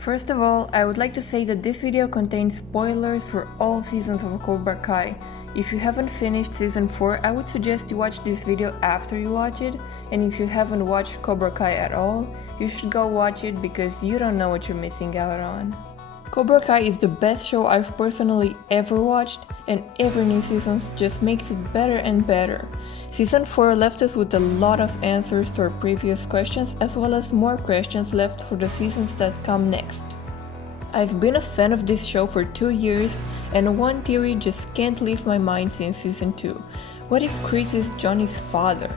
First of all, I would like to say that this video contains spoilers for all seasons of Cobra Kai. If you haven't finished season 4, I would suggest you watch this video after you watch it, and if you haven't watched Cobra Kai at all, you should go watch it because you don't know what you're missing out on. Cobra Kai is the best show I've personally ever watched, and every new season just makes it better and better. Season 4 left us with a lot of answers to our previous questions, as well as more questions left for the seasons that come next. I've been a fan of this show for 2 years, and one theory just can't leave my mind since season 2. What if Chris is Johnny's father?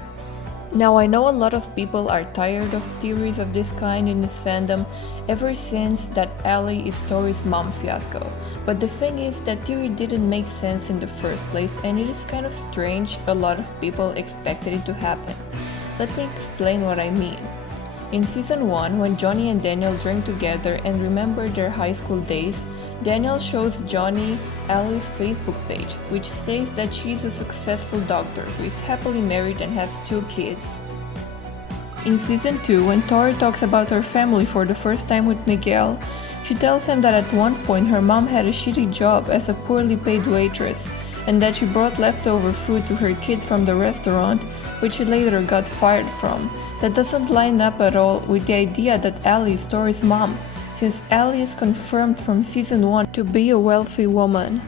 Now, I know a lot of people are tired of theories of this kind in this fandom ever since that Allie is Tori's mom fiasco, but the thing is that theory didn't make sense in the first place, and it is kind of strange a lot of people expected it to happen. Let me explain what I mean. In season 1, when Johnny and Daniel drink together and remember their high school days, Daniel shows Johnny Allie's Facebook page, which states that she's a successful doctor who is happily married and has 2 kids. In season 2, when Tori talks about her family for the first time with Miguel, she tells him that at one point her mom had a shitty job as a poorly paid waitress, and that she brought leftover food to her kids from the restaurant, which she later got fired from. That doesn't line up at all with the idea that Allie is Tori's mom, since Allie is confirmed from season 1 to be a wealthy woman.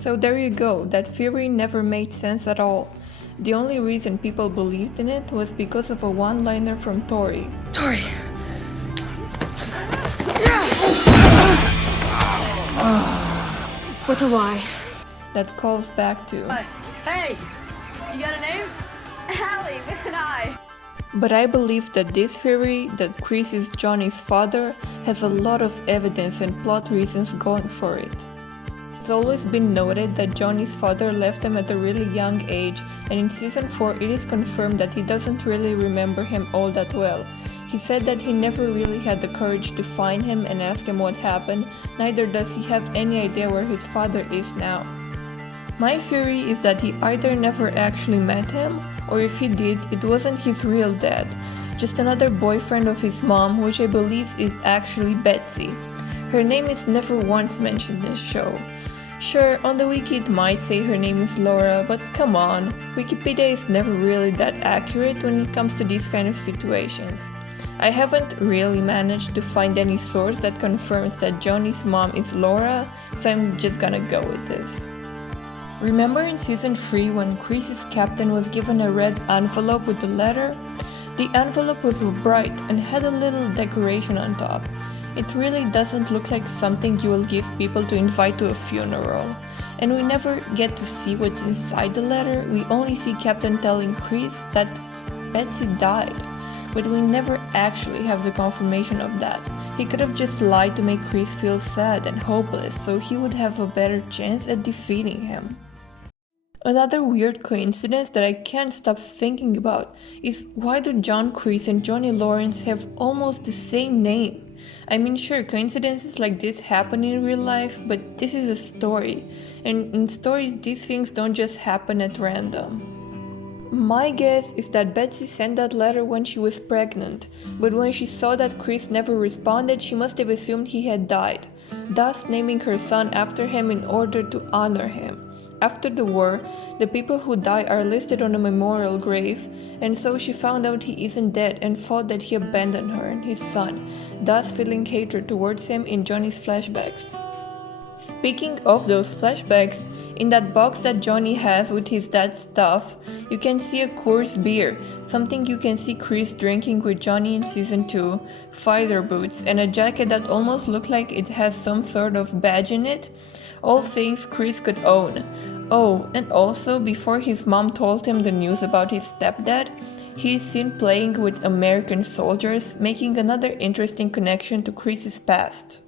So there you go, that theory never made sense at all. The only reason people believed in it was because of a one-liner from Tori. Tori! With a Y. That calls back to. Hey! You got a name? Allie, with an I. But I believe that this theory, that Chris is Johnny's father, has a lot of evidence and plot reasons going for it. It's always been noted that Johnny's father left him at a really young age, and in season 4 it is confirmed that he doesn't really remember him all that well. He said that he never really had the courage to find him and ask him what happened, neither does he have any idea where his father is now. My theory is that he either never actually met him, or if he did, it wasn't his real dad, just another boyfriend of his mom, which I believe is actually Betsy. Her name is never once mentioned in this show. Sure, on the wiki it might say her name is Laura, but come on, Wikipedia is never really that accurate when it comes to these kind of situations. I haven't really managed to find any source that confirms that Johnny's mom is Laura, so I'm just gonna go with this. Remember in season 3 when Chris's captain was given a red envelope with a letter? The envelope was bright and had a little decoration on top. It really doesn't look like something you will give people to invite to a funeral. And we never get to see what's inside the letter. We only see Captain telling Chris that Betsy died, but we never actually have the confirmation of that. He could have just lied to make Chris feel sad and hopeless so he would have a better chance at defeating him. Another weird coincidence that I can't stop thinking about is why do John Chris and Johnny Lawrence have almost the same name? I mean, sure, coincidences like this happen in real life, but this is a story, and in stories these things don't just happen at random. My guess is that Betsy sent that letter when she was pregnant, but when she saw that Chris never responded, she must have assumed he had died, thus naming her son after him in order to honor him. After the war, the people who die are listed on a memorial grave, and so she found out he isn't dead and thought that he abandoned her and his son, thus feeling hatred towards him in Johnny's flashbacks. Speaking of those flashbacks, in that box that Johnny has with his dad's stuff, you can see a Coors beer, something you can see Chris drinking with Johnny in season 2, fighter boots, and a jacket that almost looks like it has some sort of badge in it, all things Chris could own. Oh, and also, before his mom told him the news about his stepdad, he is seen playing with American soldiers, making another interesting connection to Chris's past.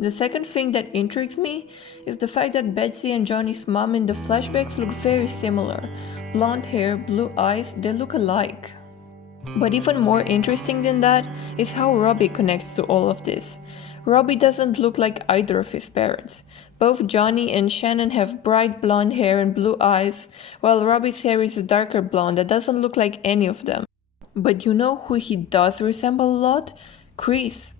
The second thing that intrigues me is the fact that Betsy and Johnny's mom in the flashbacks look very similar. Blonde hair, blue eyes, they look alike. But even more interesting than that is how Robbie connects to all of this. Robbie doesn't look like either of his parents. Both Johnny and Shannon have bright blonde hair and blue eyes, while Robbie's hair is a darker blonde that doesn't look like any of them. But you know who he does resemble a lot? Chris.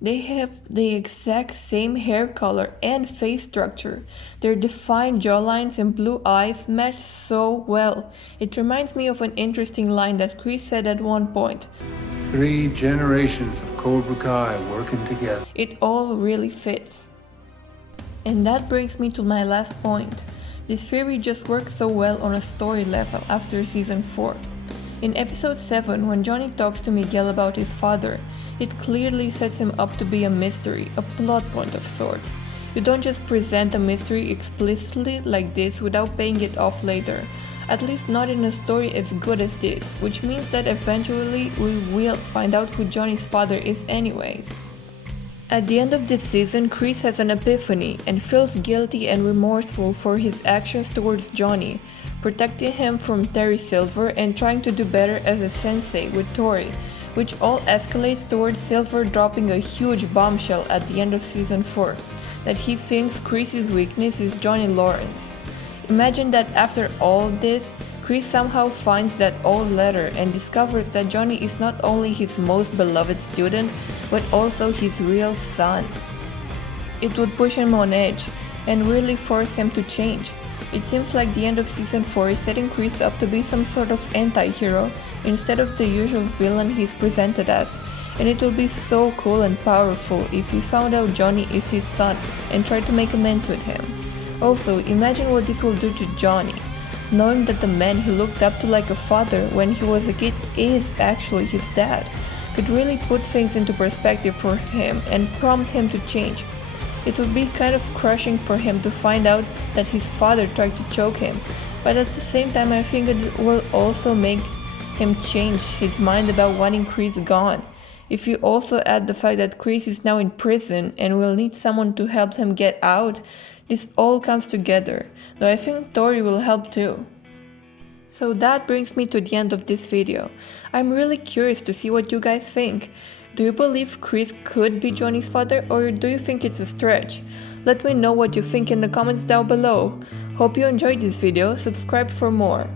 They have the exact same hair color and face structure. Their defined jawlines and blue eyes match so well. It reminds me of an interesting line that Chris said at one point. 3 generations of Cobra Kai working together. It all really fits. And that brings me to my last point. This theory just works so well on a story level after season 4. In episode 7, when Johnny talks to Miguel about his father, it clearly sets him up to be a mystery, a plot point of sorts. You don't just present a mystery explicitly like this without paying it off later. At least not in a story as good as this, which means that eventually we will find out who Johnny's father is anyways. At the end of this season, Chris has an epiphany and feels guilty and remorseful for his actions towards Johnny, protecting him from Terry Silver and trying to do better as a sensei with Tori, which all escalates towards Silver dropping a huge bombshell at the end of season 4, that he thinks Chris's weakness is Johnny Lawrence. Imagine that after all this, Chris somehow finds that old letter and discovers that Johnny is not only his most beloved student, but also his real son. It would push him on edge and really force him to change. It seems like the end of season 4 is setting Chris up to be some sort of anti-hero instead of the usual villain he's presented as, and it will be so cool and powerful if he found out Johnny is his son and tried to make amends with him. Also, imagine what this will do to Johnny, knowing that the man he looked up to like a father when he was a kid is actually his dad. Could really put things into perspective for him and prompt him to change. It would be kind of crushing for him to find out that his father tried to choke him, but at the same time I think it will also make him change his mind about wanting Chris gone. If you also add the fact that Chris is now in prison and will need someone to help him get out, this all comes together, though I think Tori will help too. So that brings me to the end of this video. I'm really curious to see what you guys think. Do you believe Chris could be Johnny's father, or do you think it's a stretch? Let me know what you think in the comments down below. Hope you enjoyed this video, subscribe for more.